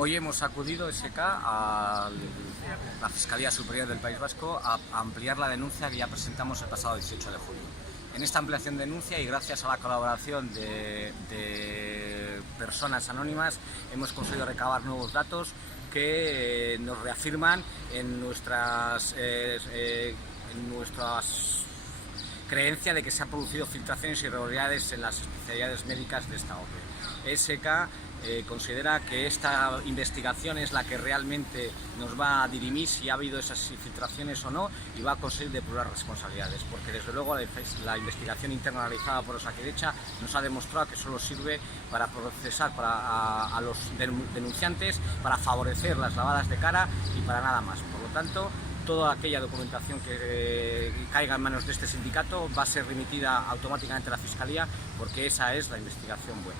Hoy hemos acudido, SK, a la Fiscalía Superior del País Vasco a ampliar la denuncia que ya presentamos el pasado 18 de julio. En esta ampliación de denuncia y gracias a la colaboración de personas anónimas hemos conseguido recabar nuevos datos que nos reafirman en nuestras creencia de que se han producido filtraciones y irregularidades en las especialidades médicas de esta OPE. SK considera que esta investigación es la que realmente nos va a dirimir si ha habido esas filtraciones o no y va a conseguir depurar responsabilidades, porque desde luego la investigación interna realizada por Osakidetza nos ha demostrado que solo sirve para procesar a los denunciantes, para favorecer las lavadas de cara y para nada más. Por lo tanto, toda aquella documentación que caiga en manos de este sindicato va a ser remitida automáticamente a la Fiscalía, porque esa es la investigación buena.